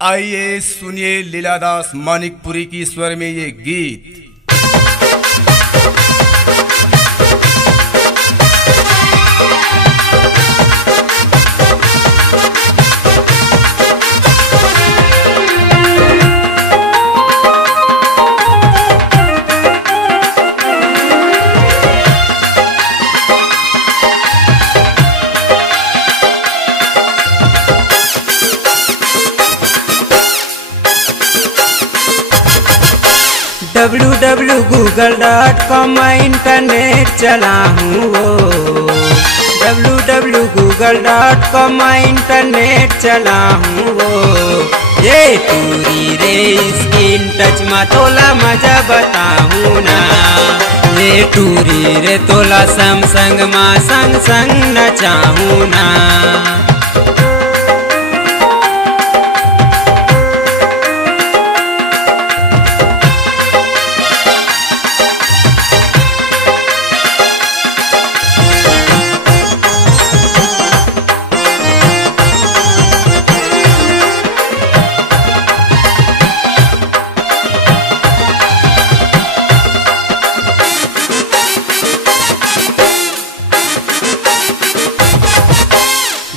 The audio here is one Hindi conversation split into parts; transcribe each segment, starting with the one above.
आइए सुनिए लीलादास मानिकपुरी की स्वर में ये गीत। www.google.com इंटरनेट चला हूँ वो www.google.com इंटरनेट चला हूँ वो। ये टूरी रे स्क्रीन टच में तोला मजा बताऊँ ना। ये टूरी रे तोला सैमसंग में संग संग नचाऊँ ना।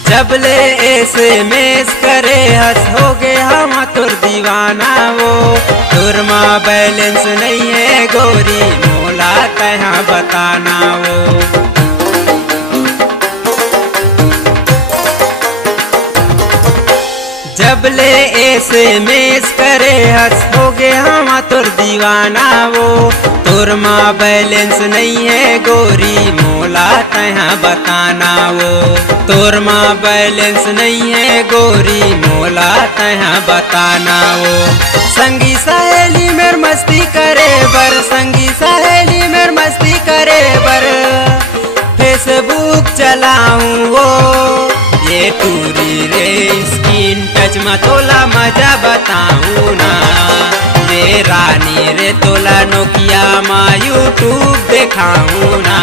जब ले SMS करे हंस हो गए हम तुर दीवाना वो। तुर माँ बैलेंस नहीं है गोरी मोला कहाँ बताना वो। जब ले SMS करे हंस हो गए हम तुर दीवाना वो। तुर माँ बैलेंस नहीं है गोरी मोला तहाँ बताना वो। तुर माँ बैलेंस नहीं है गोरी मोला तहाँ बताना वो। संगी सहेली मेर मस्ती करे बर, संगी सहेली मेर मस्ती करे बर फेसबुक चलाऊं वो। ये टूरी रे स्क्रीन टच में तोला मजा बताऊं ना। ये रानी रे तोला नोकिया में यूट्यूब दिखाऊं ना।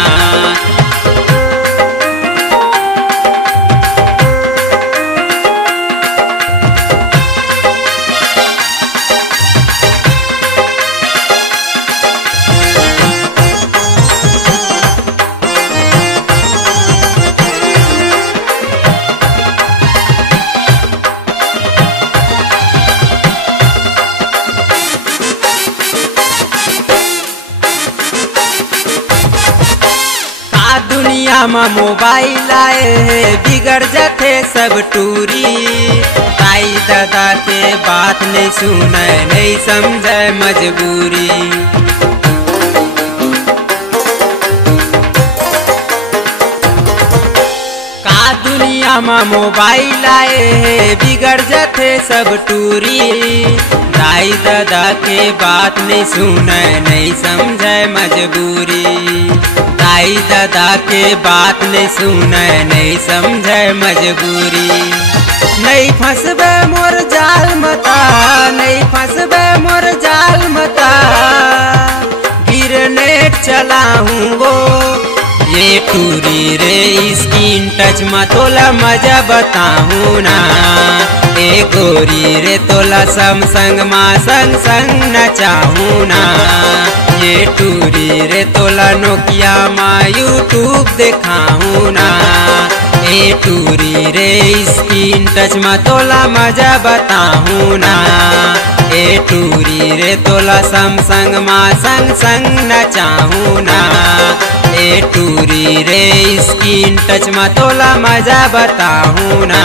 दुनिया में मोबाइल आए है बिगड़ जाते सब टूरी। ताई दादा के बात नहीं सुने नहीं समझे मजबूरी। का दुनिया में मोबाइल आए है बिगड़ जाते सब टूरी। ताई दादा के बात नहीं सुने नहीं समझे मजबूरी। ताई दादा के बात नहीं सुने नहीं समझे मजबूरी। नहीं फंसबे मोर जाल मता, नहीं फंसबे मोर जाल मता गिरनेट चलाऊं वो। ये टूरी रे स्क्रीन टच में तोला मजा बताऊं ना। ए गोरी रे तोला सैमसंग में संग संग नचाऊं ना। ये टूरी रे तोला नोकिया में यूट्यूब दिखाऊं ना। ए टूरी रे स्क्रीन टच में तोला मजा बताऊं ना। ए टूरी रे तोला सैमसंग में संग संग नचाऊं ना। ए टूरी रे स्क्रीन टच में तोला मजा बताऊं ना।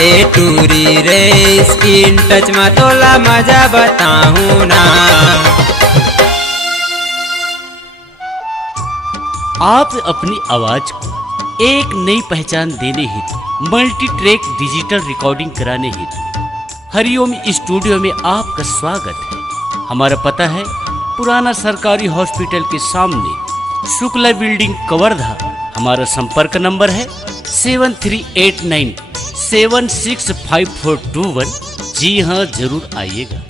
ए टूरी रे स्क्रीन टच में तोला मजा बताऊं ना। आप अपनी आवाज को एक नई पहचान देने हेतु मल्टी ट्रैक डिजिटल रिकॉर्डिंग कराने हेतु हरिओम स्टूडियो में आपका स्वागत है। हमारा पता है पुराना सरकारी हॉस्पिटल के सामने शुक्ला बिल्डिंग कवर्धा। हमारा संपर्क नंबर है 7389765421। जी हाँ, जरूर आइएगा।